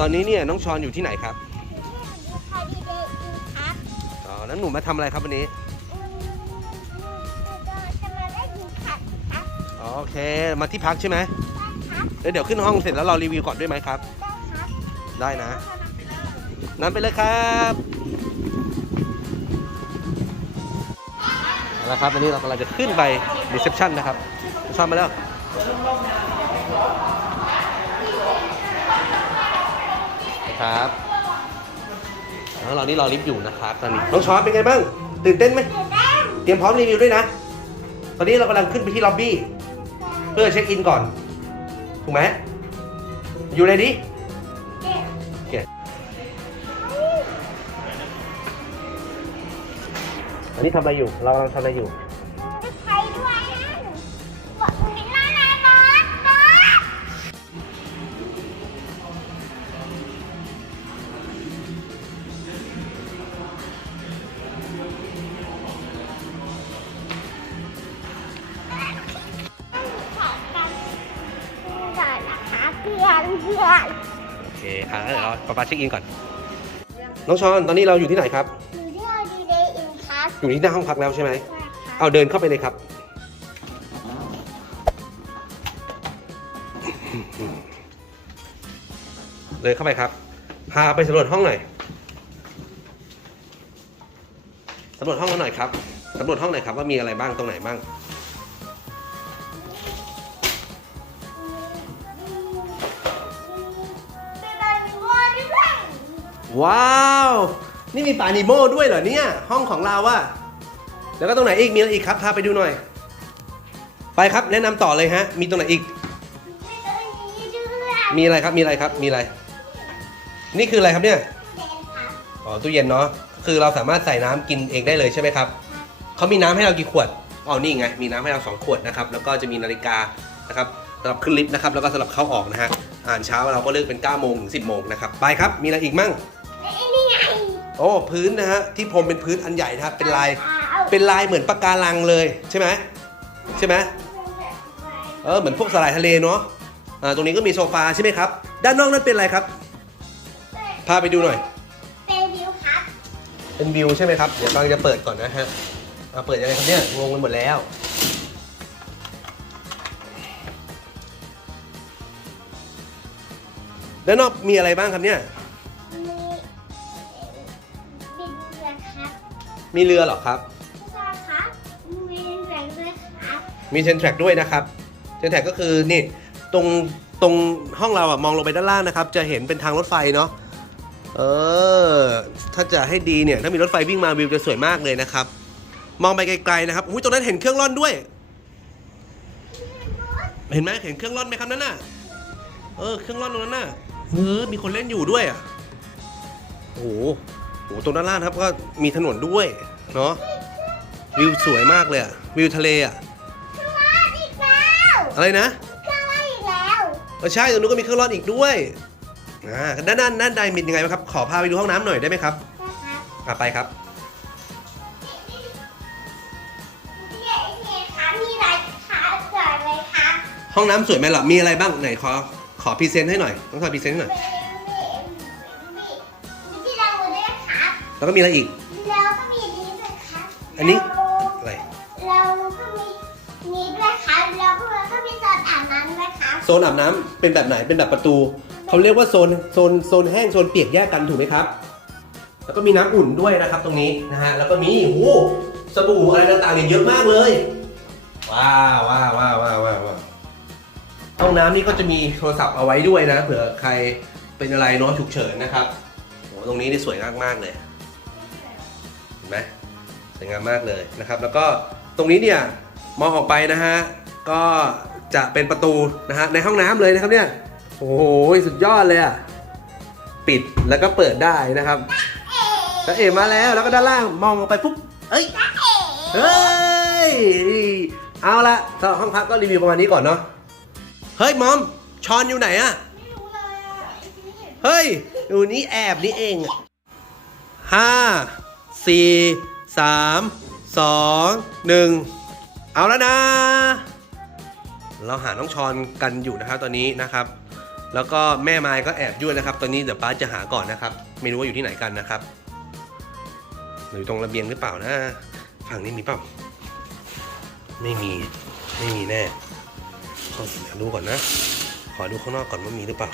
ตอนนี้เนี่ยน้องชอนอยู่ที่ไหนครับคาดีเดย์ครับอ๋อนั้นหนูมาทำอะไรครับวันนี้จะมาได้ยินขัดครับอ๋อโอเคมาที่พักใช่ไหมได้ครับแล้วเดี๋ยวขึ้นห้องเสร็จแล้วเรารีวิวก่อนด้วยไหมครับ ได้ครับได้นะนั้นไปเลยครับเอาละครับวันนี้เรากำลังจะขึ้นไปรีเซพชันนะครับชอบมาแล้ว ครับแล้วเรานี่รอลิฟต์อยู่นะครับตอนนี้น้องช้อนเป็นไงบ้าง ตื่นเต้นไหมตื่นเต้นเตรียมพร้อมรีวิวด้วยนะ ตอนนี้เรากำลังขึ้นไปที่ล็อบบี้ เพื่อเช็คอินก่อน ถูกไหมอยู่เลยดิเจ็บโอเคอันนี้ทำอะไรอยู่ เรากำลังทำอะไรอยู่ ป๊าป๊าเช็คอินก่อน น้องชอนตอนนี้เราอยู่ที่ไหนครับ อยู่ที่ Holiday Inn ครับอยู่ที่หน้าห้องพักแล้วใช่ไหม ใช่ครับเอาเดินเข้าไปเลยครับ เดินเข้าไปครับ พาไปสำรวจห้องหน่อยสำรวจห้องกันหน่อยครับสำรวจห้องหน่อยครับว่ามีอะไรบ้างตรงไหนบ้าง ว้าว นี่มีปลานิโม่ด้วยเหรอเนี่ย ห้องของเราอะแล้วก็ตรงไหนอีกมีอะไรอีกครับพาไปดูหน่อย ไปครับแนะนำต่อเลยฮะ มีตรงไหนอีกไม่ต้องมีด้วยมีอะไรครับมีอะไรครับมีอะไร นี่คืออะไรครับเนี่ยเด่นครับอ๋อตู้เย็นเนาะคือเราสามารถใส่น้ำกินเองได้เลยใช่ไหมครับเขามีน้ำให้เรากี่ขวดอ๋อนี่ไงมีน้ำให้เราสองขวดนะครับแล้วก็จะมีนาฬิกานะครับสำหรับขึ้นลิฟต์นะครับแล้วก็สำหรับเข้าออกนะฮะอ่านเช้าเราก็เลิกเป็น9โมงถึง10โมงนะครับไปครับมีอะไรอีกมั่งและไอ้นี่ไง โอ้พื้นนะฮะที่พรมเป็นพื้นอันใหญ่นะครับเป็นลายเอาเป็นลายเหมือนปะการังเลยใช่ไหมใช่ไหมเออเหมือนพวกสลายทะเลเนาะอ่าตรงนี้ก็มีโซฟาใช่ไหมครับ ด้านนอกนั่นเป็นอะไรครับ พาไปดูหน่อย เป็นวิวครับ เป็นวิวใช่ไหมครับเดี๋ยวกำลังจะเปิดก่อนนะฮะเอาเปิดยังไงครับเนี่ยงงไปหมดแล้วด้านนอกมีอะไรบ้างครับเนี่ย มีเรือเหรอครับใช่ครับมีแสงด้วยครับมีเทนแทร็กด้วยนะครับเทนแทร็กก็คือนี่ตรงตรงห้องเราอะมองลงไปด้านล่างนะครับ จะเห็นเป็นทางรถไฟเนาะเออ ถ้าจะให้ดีเนี่ย ถ้ามีรถไฟวิ่งมาวิวจะสวยมากเลยนะครับ มองไปไกลๆนะครับอุ้ยตรงนั้นเห็นเครื่องร่อนด้วย เห็นไหมเห็นเครื่องร่อนไหมครับนั่นน่ะเออเครื่องร่อนตรงนั้นน่ะเออมีคนเล่นอยู่ด้วยอะโอ้โห โอ้โหตรงด้านล่างครับก็มีถนนด้วยเนาะวิวสวยมากเลยอะวิวทะเลอะเครื่องว่าอีกแล้วอะไรนะเครื่องว่าอีกแล้วเออใช่ตรงนู้นก็มีเครื่องร่อนอีกด้วยอ่าด้านด้านด้านใดมียังไงบ้างครับ ขอพาไปดูห้องน้ำหน่อยได้ไหมครับนะครับอะไปครับนี่ไงนี่ครับมีหลายขาสวยเลยครับ ห้องน้ำสวยไหมล่ะมีอะไรบ้างไหนขอขอพรีเซนต์ให้หน่อยต้องขอพรีเซนต์ให้หน่อย แล้วก็มีอะไรอีก แล้วก็มีนี้ด้วยครับอันนี้ อะไร เราก็มีนี้ด้วยครับแล้วก็ก็มีโซนอาบน้ำด้วยครับโซนอาบน้ำเป็นแบบไหน เป็นแบบประตู เขาเรียกว่าโซน โซน โซนแห้ง โซนเปียกแยกกันถูกไหมครับ แล้วก็มีน้ำอุ่นด้วยนะครับตรงนี้นะฮะ แล้วก็มีโอ้โหสบู่อะไรต่างๆเนี่ยเยอะมากเลย ว้าวว้าวว้าวว้าวว้าวว้าวห้องน้ำนี่ก็จะมีโทรศัพท์เอาไว้ด้วยนะ เผื่อใครเป็นอะไรเนาะฉุกเฉินนะครับโอ้ตรงนี้นี่สวยมากมากๆเลยเห็นไหม สวยงามมากเลยนะครับ แล้วก็ตรงนี้เนี่ยมองออกไปนะฮะก็จะเป็นประตูนะฮะในห้องน้ำเลยนะครับเนี่ยโอ้โหสุดยอดเลยอะปิดแล้วก็เปิดได้นะครับแล้วเอ๋มาแล้วแล้วก็ด้านล่างมองลงไปปุ๊บเอ้ยเฮ้ยเอาละสำหรับห้องพักก็รีวิวประมาณนี้ก่อนเนาะเฮ้ยมอมชอนอยู่ไหนอะไม่รู้เลยอะเฮ้ยอยู่นี่แอบนี่เองอะห้าสี่ สามสองหนึ่งเอาแล้วนะ เราหาน้องชอนกันอยู่นะครับตอนนี้นะครับ แล้วก็แม่ไม้ก็แอบยั่วนะครับ ตอนนี้เดี๋ยวป้าจะหาก่อนนะครับ ไม่รู้ว่าอยู่ที่ไหนกันนะครับหรือตรงระเบียงหรือเปล่านะ ฝั่งนี้มีเปล่า ไม่มี ไม่มีแน่ขอดูก่อนนะ ขอดูข้างนอกก่อนว่ามีหรือเปล่า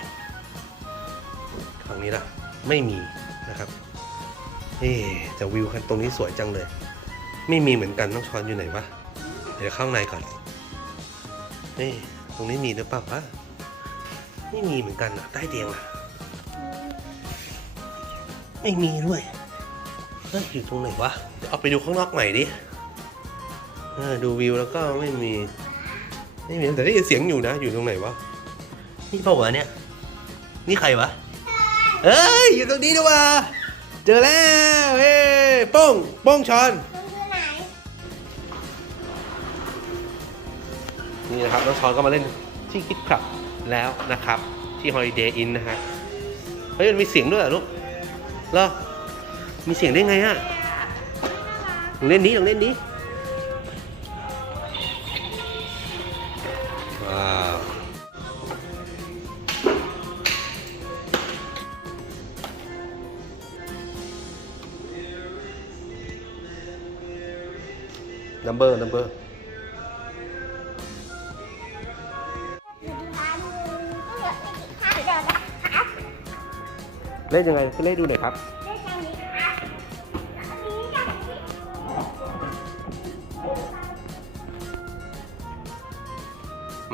ฝั่งนี้ล่ะ ไม่มีนะครับ เอ๊แต่วิวตรงนี้สวยจังเลย ไม่มีเหมือนกันน้องช้อนอยู่ไหนวะ เดี๋ยวเข้างในก่อนเอ๊ตรงนี้มีหรือเปล่าวะไม่มีเหมือนกันอะใต้เตียงอะไม่มีด้วยเฮ้ยอยู่ตรงไหนวะเดี๋ยวเอาไปดูข้างนอกใหม่ดิดูวิวแล้วก็ไม่มีไม่มีแต่ได้ยินเสียงอยู่นะ อยู่ตรงไหนวะนี่เปล่าวะเนี่ย นี่ใครวะ เอ้ย อยู่ตรงนี้ด้วยวะ เจอแล้วเฮ้ยโป้งโป้งช้อนมันคือไหนนี่นะครับน้องช้อนก็มาเล่นที่คิดคลับแล้วนะครับ ที่ Holiday Inn นะฮะเฮ้ยมันมีเสียงด้วยเหรอลูกเหรอมีเสียงได้ไงอะลองเล่นนี้ลองเล่นนี้ นัมเบอร์นัมเบอร์เล่นยังไงเล่นดูหน่อยครับ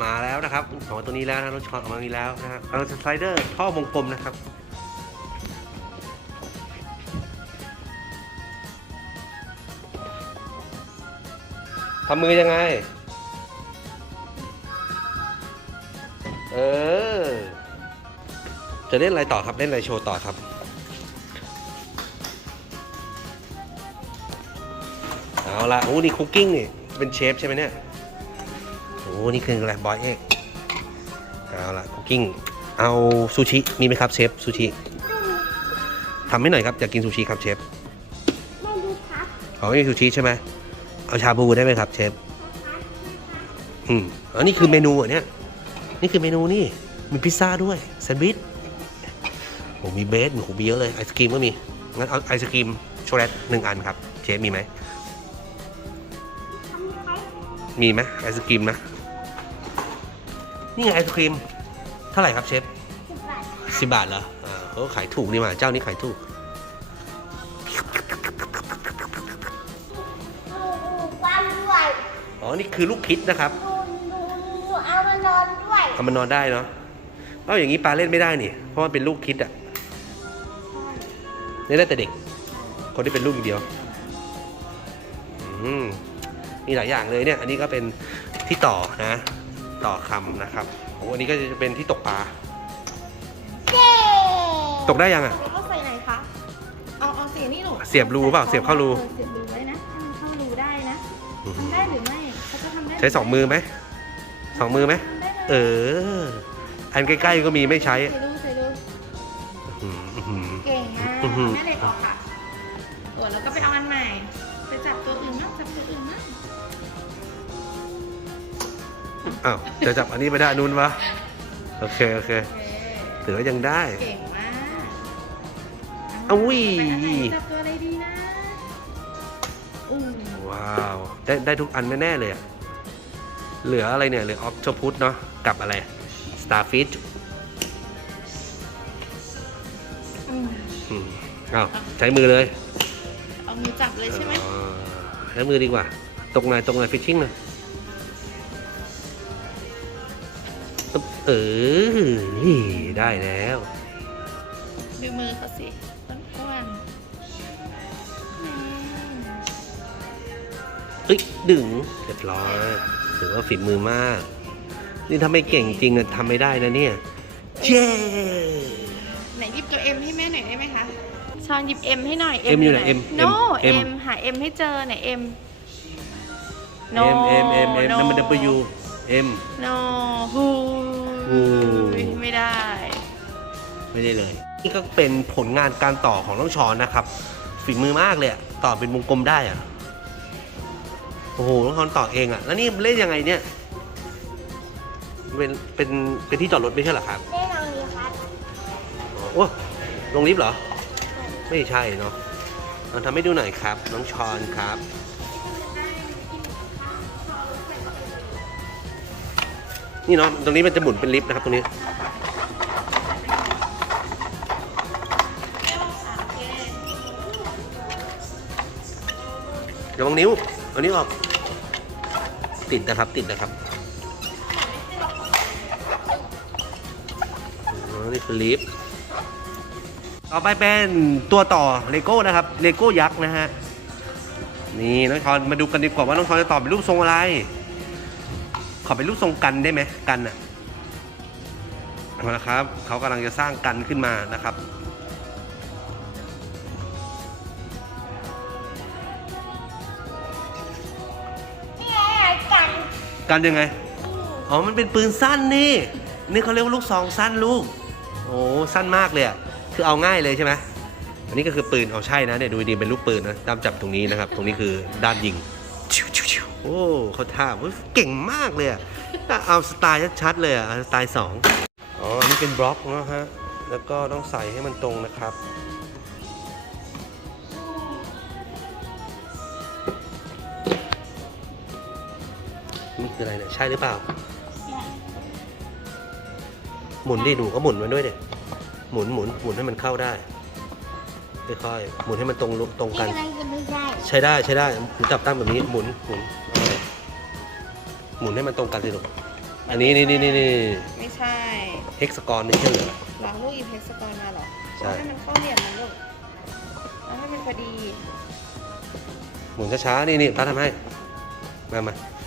มาแล้วนะครับของตัวนี้แล้วนะรถช็อตออกมามีแล้วนะฮะเอาจะสไลเดอร์ท่อวงกลมนะครับ ทำมือยังไง เออ จะเล่นอะไรต่อครับ เล่นอะไรโชว์ต่อครับ เอาละโอ้นี่คุกกิ้งนี่ เป็นเชฟใช่ไหมเนี่ย โอ้นี่คืออะไรบอยเอ็กเอาละคุกกิ้ง เอาซูชิ มีไหมครับเชฟซูชิทำให้หน่อยครับ อยากกินซูชิครับเชฟไม่ดูครับอ๋อไม่มีซูชิใช่ไหม เอาชาบูได้ไหมครับเชฟอืมอ๋อนี่คือเมนูเหรอะเนี่ยนี่คือเมนูนี่ มีพิซซ่าด้วยแซนด์วิชโอ้มีเบสโอ้โหมีเยอะเลยไอศกรีมก็มีงั้นเอาไอศกรีมช็อกโกแลตหนึ่งอันครับ เชฟมีไหมทำใช้มีไหมไอศกรีมนะนี่ไงไอศกรีมเท่าไหร่ครับเชฟสิบบาทสิบบาทเหรออ่าเขาขายถูกนี่หว่าเจ้านี้ขายถูก คือลูกคิดนะครับดูดูดูเอามานอนด้วยเอามานอนได้เนาะเอาอย่างนี้ปลาเล่นไม่ได้นี่ เพราะว่าเป็นลูกคิดอะเล่นได้แต่เด็ก คนที่เป็นลูกอย่างเดียวอืมมีหลายอย่างเลยเนี่ย อันนี้ก็เป็นที่ต่อนะ ต่อคำนะครับโอ้อันนี้ก็จะเป็นที่ตกปลาเย้ตกได้ยังอะแล้วก็ใส่ไหนคะ เอาเอาเสียบนี่หนูเสียบรูเปล่า เสียบเข้ารูออเสียบรูไว้นะให้มันเข้ารูได้นะอืมทำได้หรือไม่ เขาจะทำได้ใช้สองมือไหมสองมือไหมทำได้เลยเออ อันใกล้ๆก็มีไม่ใช้ใส่รูใส่รูอืมอื้อหือเก่งอะอื้อหือแม่เหล็กออกค่ะตัวแล้วก็ไปเอาอันใหม่ ไปจับตัวอื่นมั่งจับตัวอื่นมั่งอ้าวจะจับอันนี้ไปได้นู่นวะโอเคโอเคโอเคถือว่ายังได้ เก่งมากเอาวิไปอันไหนจับตัว ได้ได้ทุกอันแน่ๆเลยอะเหลืออะไรเนี่ยเหลือออฟโ p พุตเนาะกับอะไร Starfish อืมอืมอ้าวใช้มือเลย เอามือจับเลยใช่ไหมอ๋อใช้มือดีกว่าตกหน่อยตกหน่อยฟิชชิ่งหน่อยตึ๊บเออได้แล้ว ดูมือเขาสิ เอ้ยดึงเรียบร้อยถือว่าฝีมือมาก นี่ถ้าไม่เก่งจริงอะทำไม่ได้นะเนี่ยเย้ไหนหยิบตัว M ให้แม่หน่อยได้ไหมคะชอนหยิบ M ให้หน่อย M อยู่ไหน M no M M หา M ให้เจอไหน M no M M M M นั่นมัน W M no ฮูฮู ไม่ได้ ไม่ได้เลย นี่ก็เป็นผลงานการต่อของน้องชอนนะครับ ฝีมือมากเลยอะต่อเป็นวงกลมได้อะโอ้โหน้องชอนต่อเองอะแล้วนี่เล่นยังไงเนี่ย เป็นเป็นเป็นที่จอดรถไม่ใช่เหรอครับได้ลองดีโอ้ลงลิฟต์เหรอ ไม่ใช่เนาะลองทำให้ดูหน่อยครับ น้องชอนครับนี่เนาะตรงนี้มันจะหมุนเป็นลิฟต์นะครับตรงนี้ระวังนิ้วเอานิ้วออก ติดนะครับติดนะครับนี่คือลิฟต์ต่อไปเป็นตัวต่อเลโก้นะครับเลโก้ยักษ์นะฮะนี่น้องทอนมาดูกันดีกว่าว่าน้องทอนจะต่อเป็นรูปทรงอะไร ขอเป็นรูปทรงกันได้ไหมกันอะเอาละครับเขากำลังจะสร้างกันขึ้นมานะครับ กันยังไง อ๋อ มันเป็นปืนสั้นนี่ นี่เขาเรียกว่าลูกซองสั้นลูก โอ้ สั้นมากเลยอะคือเอาง่ายเลยใช่ไหมอันนี้ก็คือปืน เอาใช่นะเนี่ยดูดีเป็นลูกปืนนะตามจับตรงนี้นะครับ ตรงนี้คือด้านยิง โอ้เขาท่าเก่งมากเลยอะเอาสไตล์ชัดๆเลยอะสไตล์สองอ๋อ อันนี้เป็นบล็อกนะฮะ แล้วก็ต้องใส่ให้มันตรงนะครับ คืออะไรเนี่ยใช่หรือเปล่า หมุนดิหนูก็หมุนมันด้วยเด็หมุนหมุนหมุนให้มันเข้าได้ค่อยๆหมุนให้มันตรงลุตรงนี่กันกำลังจะไม่ใช่ใช้ได้ใช้ได้หมุนจับตั้งแบบนี้หมุนหมุนหมุนให้มันตรงกันสิลูกอันนี้นี่นี่นี่นี่ไม่ใช่เฮกซากรไม่ใช่เหรอลองลูกอีเพกสกอนมาเหรอใช่ เอาให้มันเข้าเหลี่ยมนะลูกเอาให้มันพอดี หมุนช้าๆนี่นี่ป้าทำให้มามานี่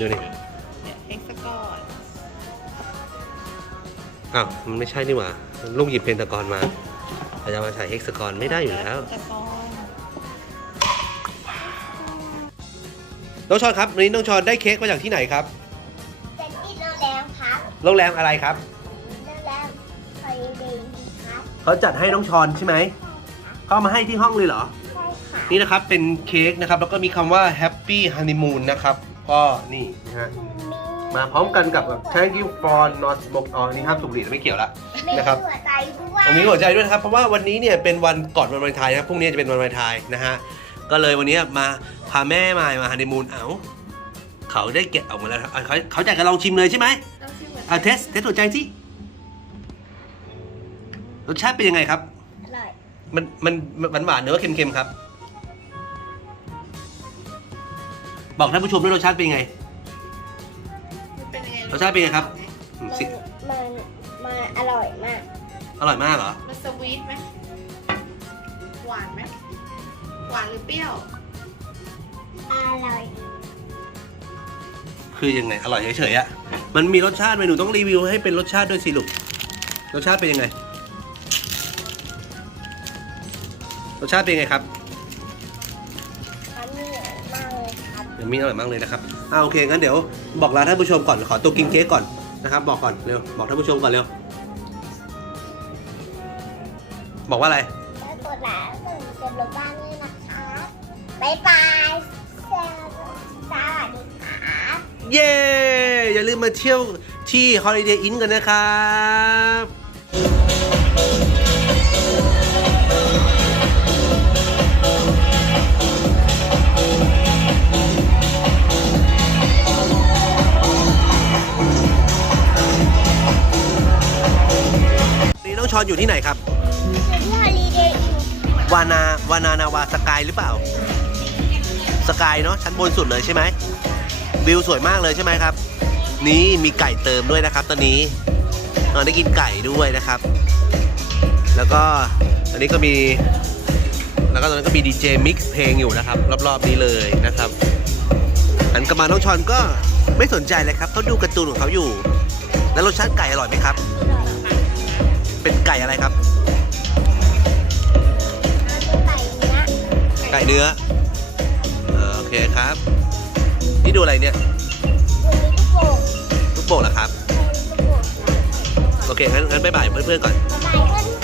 ข้างใจเย็นๆดูดิเนี่ยเฮกซากอนอ้าวมันไม่ใช่นี่หว่าลุงหยิบเพนตากรมาเราจะมาใส่เฮกซากรไม่ได้อยู่แล้วตะกอนน้องชอนครับวันนี้น้องชอนได้เค้กมาจากที่ไหนครับ เป็นที่โรงแรมครับโรงแรมอะไรครับ โรงแรมฮอลิเดย์ครับเขาจัดให้น้องชอนใช่ไหม เขาเอามาให้ที่ห้องเลยเหรอ ใช่ค่ะ นี่นะครับ เป็นเค้กนะครับ แล้วก็มีคำว่า Happy Honeymoon นะครับ ก็นี่นะฮะมาพร้อมกันกับแบบ Thank you for not smoke อ๋อนี่ห้ามสูบบุหรี่ไม่เกี่ยวละมีนะครับหัวใจด้วยผมมีหัวใจด้วยนะครับ เพราะว่าวันนี้เนี่ยเป็นวันก่อนวันวาเลนไทน์นะครับพรุ่งนี้จะเป็นวันวาเลนไทน์นะฮะก็เลยวันนี้มาพาแม่มามาฮันนีมูนเอ้าเขาได้แกะออกมาแล้วครับอะเขาเขาอยากจะลองชิมเลยใช่ไหมต้องชื่อเหมือนอะเทสเทสหัวใจสิรสชาติเป็นยังไงครับอร่อยมันมันมันหวานๆหรือว่าเค็มๆครับ บอกท่านผู้ชมด้วยรสชาติเป็นยังไง มันเป็นยังไงรสชาติเป็นไงครับ อืมมันสิมันมันอร่อยมากอร่อยมากเหรอ มันสวีทไหมหวานไหมหวานหรือเปรี้ยว อร่อยคือยังไง อร่อยเฉยๆอะมันมีรสชาติไหมหนูต้องรีวิวให้เป็นรสชาติด้วยสิลูกรสชาติเป็นยังไง รสชาติเป็นยังไงครับ มีอร่อยมากเลยนะครับอ่าโอเคงั้นเดี๋ยวบอกลาท่านผู้ชมก่อนขอตัวกินเค้กก่อนนะครับ บอกก่อนเร็วบอกท่านผู้ชมก่อนเร็วบอกว่าอะไรแล้วกดไลค์กดติดตามบ้านด้วยนะคะบ๊ายบายสวัสดีครับเย้อย่าลืมมาเที่ยวที่ Holiday Inn กันนะครับ ชอนอยู่ที่ไหนครับ อยู่ที่ฮอลิเดย์อินวานาวานานาวาสกายหรือเปล่า สกายเนาะชั้นบนสุดเลยใช่ไหมวิวสวยมากเลยใช่ไหมครับ นี่มีไก่เติมด้วยนะครับ ตอนนี้เราได้กินไก่ด้วยนะครับ แล้วก็อันนี้ก็มี แล้วก็ตอนนั้นก็มีดีเจมิกซ์เพลงอยู่นะครับ รอบๆนี้เลยนะครับ อันกลับมาน้องชอนก็ไม่สนใจเลยครับเขาดูการ์ตูนของเขาอยู่ แล้วรสชาติไก่อร่อยไหมครับ เป็นไก่อะไรครับ ไก่เนื้อไก่เนื้อเอ่อโอเคครับ นี่ดูอะไรเนี่ยวันนี้ลูกโป่งลูกโป่งเหรอครับลูกโป่งโอเคงั้นงั้นบ๊ายบายเพื่อนๆก่อน บ๊ายบายเพื่อน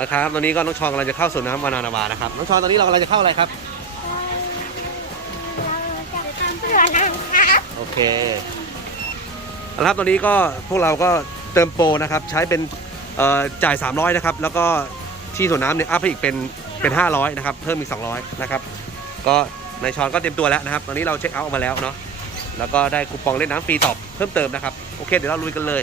แล้วครับตอนนี้ก็น้องชอนกำลังจะเข้าสู่น้ำวานานาวานะครับน้องชอนตอนนี้เรากำลังจะเข้าอะไรครับเราจะทำเพื่อนะครับโอเคเอาละครับตอนนี้ก็พวกเราก็เติมโปรนะครับใช้เป็นเอ่อจ่าย 300นะครับแล้วก็ที่ส่วนน้ำเนี่ยอัพไปอีกเป็นเป็น 500นะครับเพิ่มอีก 200นะครับก็นายชอนก็เตรียมตัวแล้วนะครับ ตอนนี้เราเช็คเอาท์ออกมาแล้วเนาะแล้วก็ได้คูปองเล่นน้ำฟรีตอบเพิ่มเติมนะครับ โอเค เดี๋ยวเราลุยกันเลย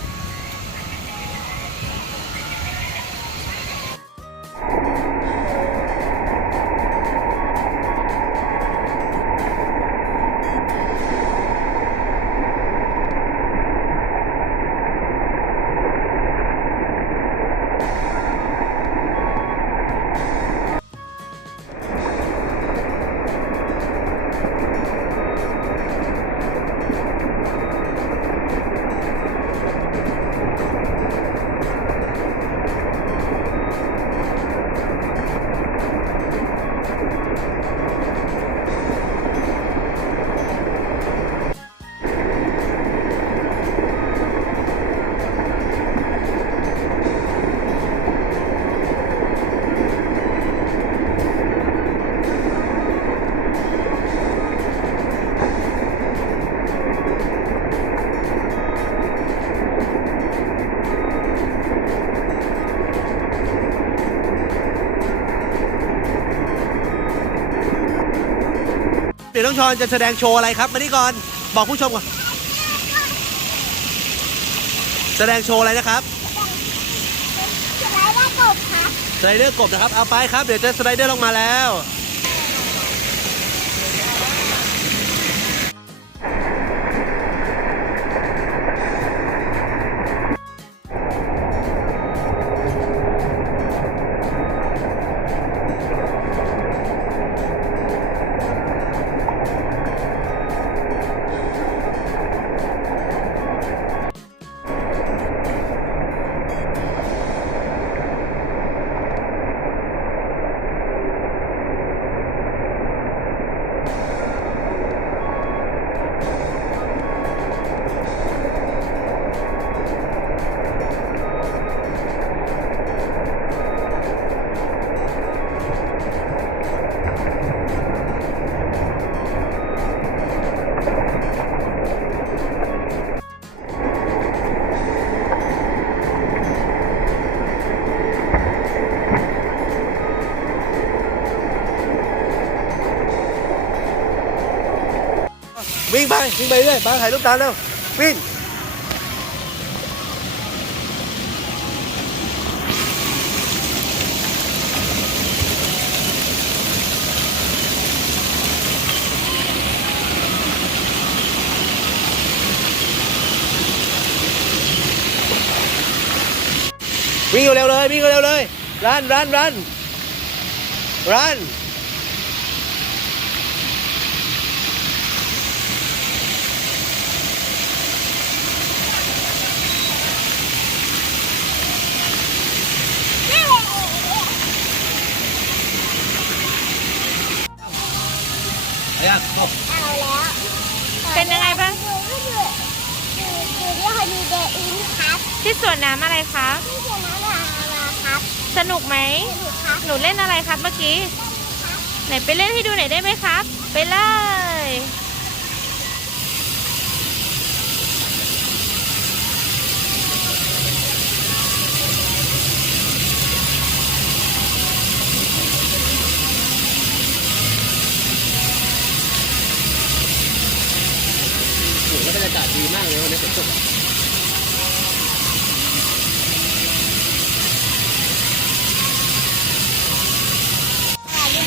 องชอนจะแสดงโชว์อะไรครับมานี่ก่อนบอกผู้ชมก่อนแสดงโชว์อะไรนะครับสไลเดอร์กบครับสไลเดอร์กบนะครับเอาไปครับเดี๋ยวจะสไลเดอร์ลงมาแล้ว วิ่งไปเรื่อยบางถ่ายรูปตามแล้ววิ่งวิ่งเร็วเลยวิ่งเร็วเลยรันรันรันรัน เอายังเอาเอาแล้วเป็นยังไงบ้างอยู่ก็อยู่อยู่อยู่ที่ฮอลิเดย์อินครับที่สวนน้ำอะไรคะที่เชียงน้ำลาวาครับสนุกไหมสนุกครับหนูเล่นอะไรครับเมื่อกี้ไหนไปเล่นให้ดูหน่อยได้ไหมครับ ไปเลย โอ้โหแล้วบรรยากาศ ดีมากเลยวันนี้ฝนตกสวัสด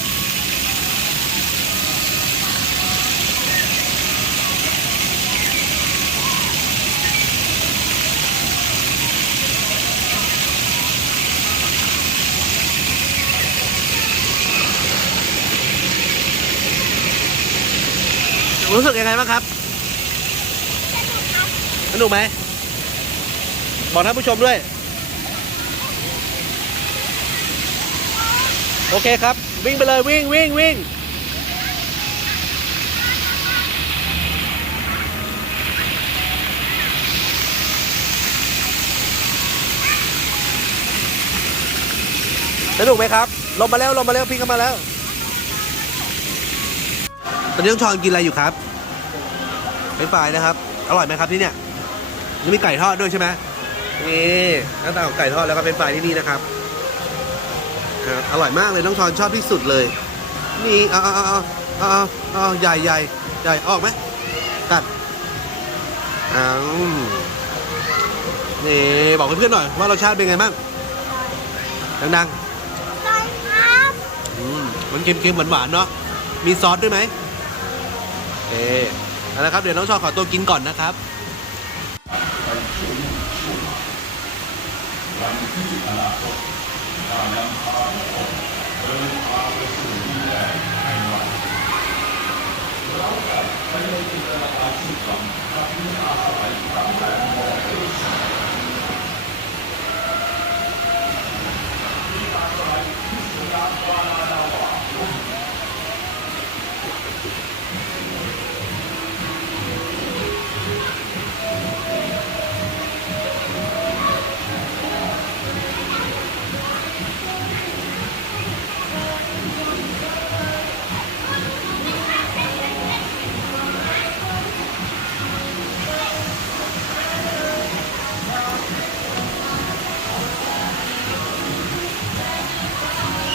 ี รู้สึกยังไงบ้างครับ สนุกไหม บอกท่านผู้ชมด้วย โอเคครับ วิ่งไปเลยวิ่งวิ่งวิ่งสนุกไหมครับ ลงมาแล้วลงมาแล้วพี่เข้ามาแล้ว ตอนนี้น้องชอนกินอะไรอยู่ครับ เป็นฝ่ายนะครับ อร่อยไหมครับที่เนี่ยยังมีไก่ทอดด้วยใช่ไหมนี่หน้าตาของไก่ทอดแล้วก็เป็นฝ่ายที่นี่นะครับครับอร่อยมากเลยน้องชอนชอบที่สุดเลย นี่เอาเอาเอาเอาเอาเอาใหญ่ใหญ่ใหญ่ออกไหมตัดอ้าวนี่บอกเพื่อนๆหน่อยว่ารสชาติเป็นไงบ้างดังลอยครับๆอืมมันเค็มๆหวานๆเนาะมีซอสด้วยไหมเอ๊ะ เอาละครับ เดี๋ยวน้องชอขอตัวกินก่อนนะครับ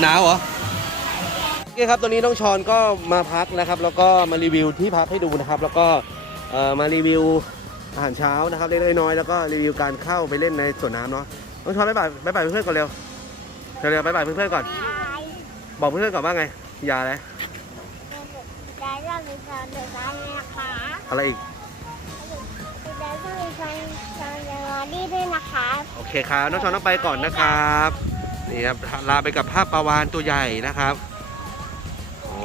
หนาวเหรอโอเคครับตอนนี้น้องชอนก็มาพักนะครับ แล้วก็มารีวิวที่พักให้ดูนะครับ แล้วก็เอ่อมารีวิวอาหารเช้านะครับเล็กๆน้อยๆแล้วก็รีวิวการเข้าไปเล่นในสวนน้ำเนาะน้องชอนบ๊ายบายบ๊ายบายเพื่อนๆก่อนเร็วเร็วๆบ๊ายบายเพื่อนๆก่อนบายบอกเพื่อนๆก่อนว่าไงอย่าเลยได้เรื่องมีชอนเดือดร้อนนะคะอะไรอีกได้เรื่องมีชอนชอนเดือดร้อนดีด้วยนะคะโอเคครับน้องชอนต้องไปก่อนนะครับ นี่ครับลาไปกับภาพปลาวานตัวใหญ่นะครับ โอ้